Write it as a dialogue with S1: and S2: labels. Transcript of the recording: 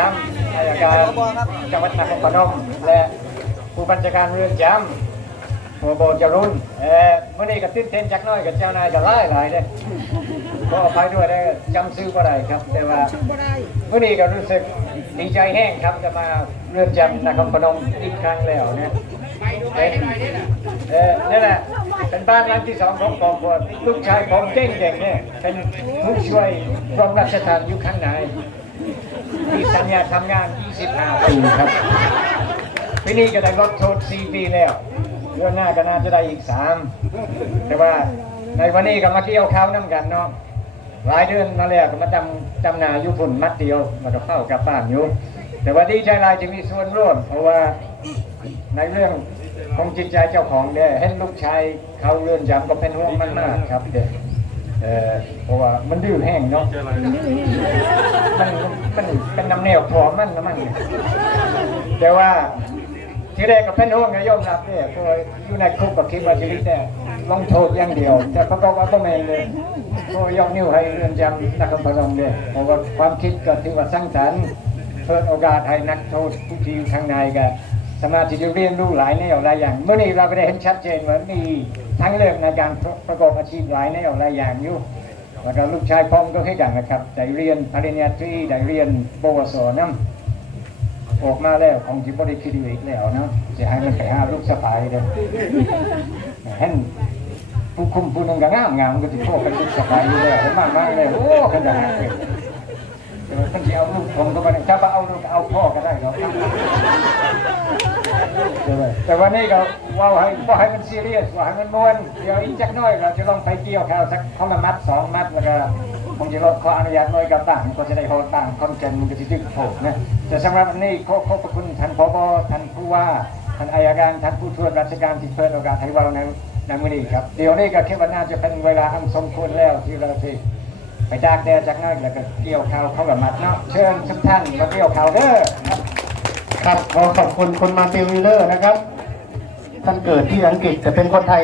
S1: ทำอายการจังหวัดนครพนมและผู้บัญชาการเรือนจำหัวโบจรุนเออเมื่อนี้ก็ตื่นเต้นจักน้อยกับเจ้านายก็ไล่หลายเลยขออภัยด้วยได้จำซื้อบ่ได้ครับ แต่ว่าเมื่อนี้ก็รู้สึกดีใจแห้งครับจะมาเรือนจำนครพนมอีกครั้งแล้วเนี่ยเป็นเออนี่แหละเป็นบ้านหลังที่สองของผมผมลูกชายผมเก่งเด็กเนี่ยเป็นผู้ช่วยกรมราชทัณฑ์อยู่ข้างใน มีสัญญาทำงาน 25 ปีครับปีนี้ก็ได้ลดโทษ 4 ปีแล้วเดือนหน้าก็น่าจะได้อีก 3 แต่ว่าในวันนี้ก็มาเที่ยวเขาน้ำกันเนาะหลายเดือนมาแล้วก็มาจำจำนาอยู่พุ่นมัดเดียวมาก็เข้ากลับบ้านอยู่ แต่ว่าดีใจหลายจะมีส่วนร่วม เพราะว่าในเรื่องของจิตใจเจ้าของเด้เห็นลูกชายเขาเรือนจำก็เป็นห่วงมันมากครับเด้เออเพราะว่ามันดื้อแห้งเนาะมันมัน เป็นน้ำแนวพอมันนะมันแต่ว่าที่แรกก็เป็นห่วงนายยอมรับเนี่ยเพราะว่าอยู่ในคุกกับคิดว่าชีวิตเนี่ลงโทษอย่างเดียว แต่เขาบอกว่าก็ไม่เลยก็ยกนิ้วให้เรือนจำนักพนมเนี่ยเพราะว่าความคิดก็ถือว่าสร้างสรรค์เปิดโอกาสให้นักโทษผู้ที่อยู่ข้างในก็สามารถที่จะเรียนรู้หลายแนวหลายอย่าง เมื่อนี้เราก็ได้เห็นชัดเจนว่ามีทั้งเรื่องในการประกอบอาชีพหลายแนวหลายอย่างอยู่ แล้วก็ลูกชายผมก็ให้กันนะครับได้เรียนปริญญาตรีได้เรียนปวสนำออกมาแล้วของที่บริคิดอีกแล้วเนาะจะให้มันไปหาลูกสะใภ้เลยเห็นผู้คุมผู้นึงก็งามงามก็จะพ่อเป็นลูกสะใภ้อยู่แล้วมากมากเลยโอ้ขนาดนั้นเลยท่านที่เอาลูกผมก็มาถ้าว่าเอาลูกเอาพ่อก็ได้ครั แต่วันนี้ก็ว่าให้ว่าให้มันซีเรียสว่าให้มันมวนเดี๋ยวอีกจักน้อยเราจะลองไปเกี่ยวข้าวสักคนละมัดสองมัดแล้วก็คงจะลดขออนุญาตหน่อยกับต่างก็จะได้โหต่างคอนเจนมันก็จะดึกโผล่นะแต่สำหรับวันนี้ขอขอบคุณท่านผบท่านผู้ว่าท่านอายการท่านผู้ช่วยราชการที่เปิดโอกาสให้เราในในวันนี้ครับเดี๋ยวนี้ก็คิดว่าน่าจะเป็นเวลาอันสมควรแล้วที่เราที่ไปจากแดดจากน้อยแล้วก็เกี่ยวข้าวเข้ากับมัดเนาะเชิญทุกท่านมาเกี่ยวข้าวเด้อ
S2: ครับขอขอบคุณคุณมาร์ตินวิลเลอร์นะครับ ท่านเกิดที่อังกฤษแต่เป็นคนไทย